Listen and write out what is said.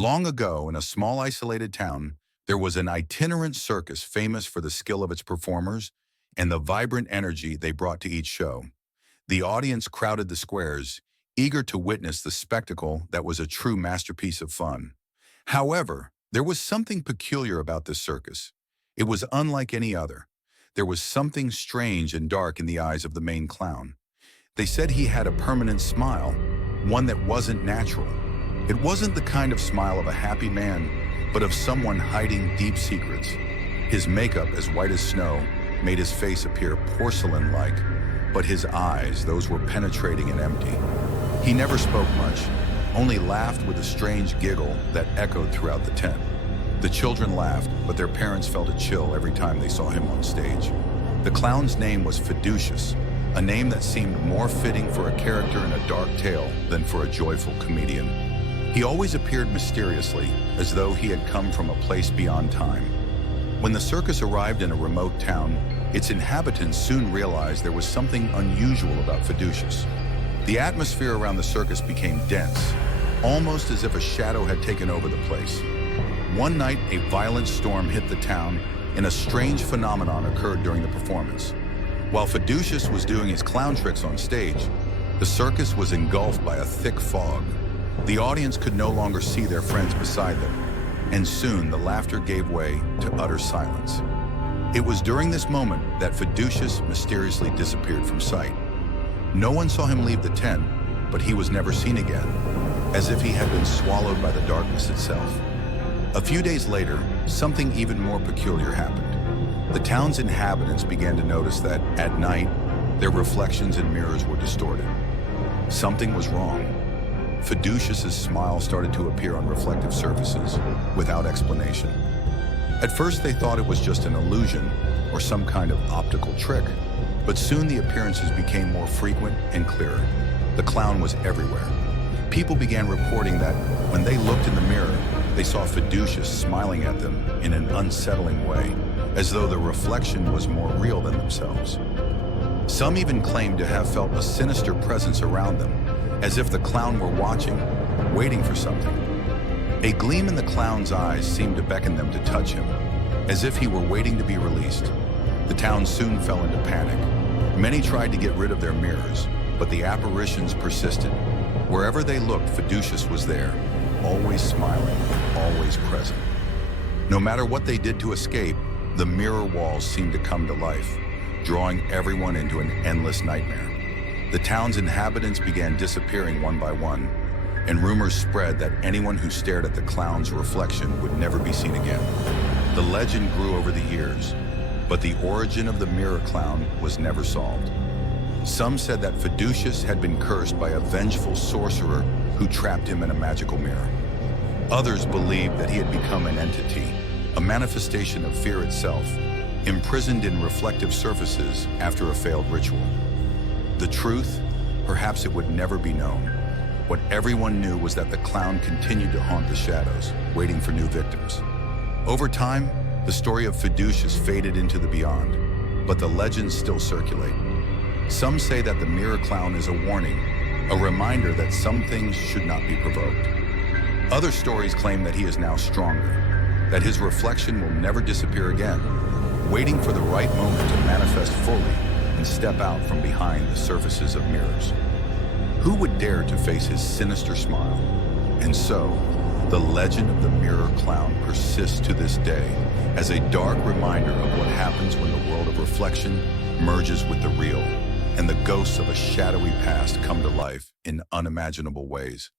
Long ago, in a small isolated town, there was an itinerant circus famous for the skill of its performers and the vibrant energy they brought to each show. The audience crowded the squares, eager to witness the spectacle that was a true masterpiece of fun. However, there was something peculiar about this circus. It was unlike any other. There was something strange and dark in the eyes of the main clown. They said he had a permanent smile, one that wasn't natural. It wasn't the kind of smile of a happy man, but of someone hiding deep secrets. His makeup, as white as snow, made his face appear porcelain-like, but his eyes, those were penetrating and empty. He never spoke much, only laughed with a strange giggle that echoed throughout the tent. The children laughed, but their parents felt a chill every time they saw him on stage. The clown's name was Fiducius, a name that seemed more fitting for a character in a dark tale than for a joyful comedian. He always appeared mysteriously, as though he had come from a place beyond time. When the circus arrived in a remote town, its inhabitants soon realized there was something unusual about Fiducius. The atmosphere around the circus became dense, almost as if a shadow had taken over the place. One night, a violent storm hit the town, and a strange phenomenon occurred during the performance. While Fiducius was doing his clown tricks on stage, the circus was engulfed by a thick fog. The audience could no longer see their friends beside them, and soon the laughter gave way to utter silence. It was during this moment that Fiducius mysteriously disappeared from sight. No one saw him leave the tent, but he was never seen again, as if he had been swallowed by the darkness itself. A few days later, something even more peculiar happened. The town's inhabitants began to notice that, at night, their reflections in mirrors were distorted. Something was wrong. Fiducius's smile started to appear on reflective surfaces, without explanation. At first they thought it was just an illusion, or some kind of optical trick, but soon the appearances became more frequent and clearer. The clown was everywhere. People began reporting that, when they looked in the mirror, they saw Fiducius smiling at them in an unsettling way, as though the reflection was more real than themselves. Some even claimed to have felt a sinister presence around them, as if the clown were watching, waiting for something. A gleam in the clown's eyes seemed to beckon them to touch him, as if he were waiting to be released. The town soon fell into panic. Many tried to get rid of their mirrors, but the apparitions persisted. Wherever they looked, Fiducius was there, always smiling, always present. No matter what they did to escape, the mirror walls seemed to come to life, drawing everyone into an endless nightmare. The town's inhabitants began disappearing one by one, and rumors spread that anyone who stared at the clown's reflection would never be seen again. The legend grew over the years, but the origin of the mirror clown was never solved. Some said that Fiducius had been cursed by a vengeful sorcerer who trapped him in a magical mirror. Others believed that he had become an entity, a manifestation of fear itself, imprisoned in reflective surfaces after a failed ritual. The truth, perhaps it would never be known. What everyone knew was that the clown continued to haunt the shadows, waiting for new victims. Over time, the story of Fiducius faded into the beyond, but the legends still circulate. Some say that the mirror clown is a warning, a reminder that some things should not be provoked. Other stories claim that he is now stronger, that his reflection will never disappear again, waiting for the right moment to manifest fully and step out from behind the surfaces of mirrors. Who would dare to face his sinister smile? And so, the legend of the mirror clown persists to this day as a dark reminder of what happens when the world of reflection merges with the real, and the ghosts of a shadowy past come to life in unimaginable ways.